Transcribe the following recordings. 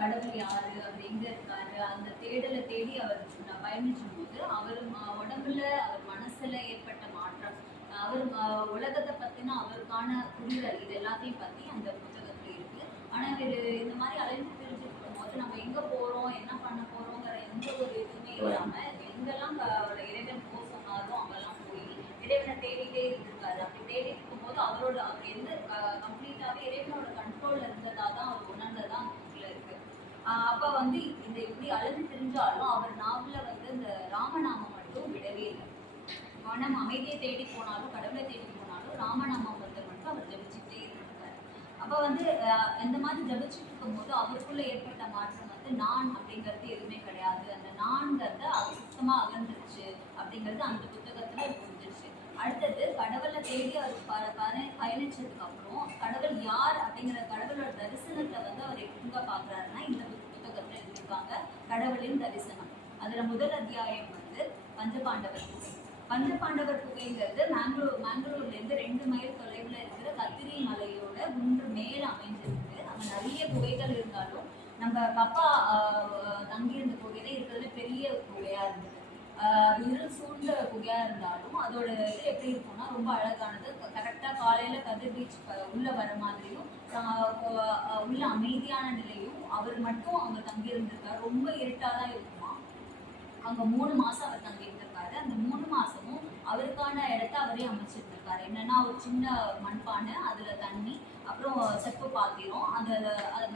கடவுள் யாரு, அவர் எங்க இருக்காரு, அந்த தேடலை தேடி அவர் பயணிச்சும் போது அவர் உடம்புல அவர் மனசுல ஏற்பட்ட மாற்றம், அவர் உலகத்தை பத்தின அவருக்கான புரிதல், இது எல்லாத்தையும் பத்தி அந்த புத்தகத்துல இருக்கு. ஆனா இவர் இந்த மாதிரி அலைஞ்சு திரிஞ்சிருக்கும் போது நம்ம எங்க போறோம், என்ன பண்ண போறோங்கிற எந்த ஒரு இதுவுமே இல்லாம எங்கெல்லாம் இறைவன் போக சொன்னாலும் அங்கெல்லாம் போய் இறைவனை தேடிட்டே இருந்திருக்காரு. அப்படி தேடி இருக்கும்போது அவர் எந்த கம்ப்ளீட்டாவே இறைவனோட கண்ட்ரோல்ல இருந்ததா தான் அவர் உணர்ந்ததா இதுல இருக்கு. அப்ப வந்து இந்த இப்படி அழுது தெரிஞ்சாலும் அவர் நாவல வந்து இந்த ராமநாமம் மட்டும் விடவே இல்லை. மனம் அமைதியை தேடி போனாலும் கடவுளை தேடி போனாலும் ராமநாமம் வந்து மட்டும் அவர் ஜபிச்சுட்டே இருந்திருக்காரு. அப்ப வந்து இந்த மாதிரி ஜபிச்சுட்டு இருக்கும்போது அவருக்குள்ள ஏற்பட்ட மாற்றம் வந்து நான் அப்படிங்கிறது எதுவுமே கிடையாது, அந்த நான்கிறத அவர் சுத்தமா அகன்றுச்சு அப்படிங்கிறது அந்த புத்தகத்துல புரிஞ்சிருச்சு. அடுத்தது கடவுளை தேடி அவர் பயணிச்சதுக்கு அப்புறம் கடவுள் யார் அப்படிங்கிற கடவுளோட தரிசனத்தை வந்து அவர் எங்க பாக்குறாருன்னா இந்த புத்தகத்துல எழுதியிருக்காங்க, கடவுளின் தரிசனம். அதுல முதல் அத்தியாயம் வந்து பஞ்சபாண்டவர் குகை. பஞ்சபாண்டவர் குகைங்கிறது மேங்களூர்ல இருந்து 2 மைல் தொலைவுல இருக்கிற கத்திரி மலையோட குன்று மேல அமைஞ்சிருக்கு. அங்க நிறைய குகைகள் இருந்தாலும் நம்ம கப்பா தங்கியிருந்த குகையில இருக்கிறதுல பெரிய குகையா இருந்தது. இருள் சூழ்ந்த குகையா இருந்தாலும் அதோட இது எப்படி இருக்கும்னா ரொம்ப அழகானது. கரெக்டா காலையில கதிர்வீச்சு உள்ள வர மாதிரியும் உள்ள அமைதியான நிலையும். அவர் மட்டும் அங்க தங்கி இருந்திருக்காரு. ரொம்ப இருட்டாதான் இருக்குமா. அங்க 3 மாசம் அவர் தங்கி இருந்திருக்காரு. அந்த 3 மாசமும் அவருக்கான இடத்த அவரே அமைச்சிருந்திருக்காரு. என்னன்னா ஒரு சின்ன மண்பானை, அதுல தண்ணி, அப்புறம் செப்பு பாத்திரம், அந்த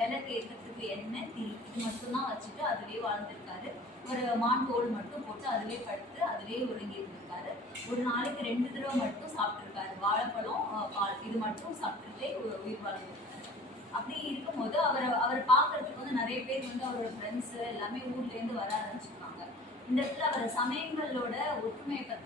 விளக்கு ஏற்றத்துக்கு எண்ணெய், திரி, இது மட்டும்தான் வச்சுட்டு அதுவே வாழ்ந்திருக்காரு. ஒரு மான் தோல் மட்டும் போட்டு அதுவே படுத்து அதுவே ஒருங்கி இருந்திருக்காரு. ஒரு நாளைக்கு 2 தடவை மட்டும் சாப்பிட்டுருக்காரு. வாழைப்பழம், பால், இது மட்டும் சாப்பிட்டுட்டே உயிர் வாழ்ந்திருக்காரு. அப்படி இருக்கும்போது அவரை பார்க்கறதுக்கு வந்து நிறைய பேர் வந்து அவரோட ஃப்ரெண்ட்ஸ் எல்லாமே ஊர்ல இருந்து வர ஆரம்பிச்சிருக்காங்க. இந்த இடத்துல அவர் சமயங்களோட ஒற்றுமையை பத்தி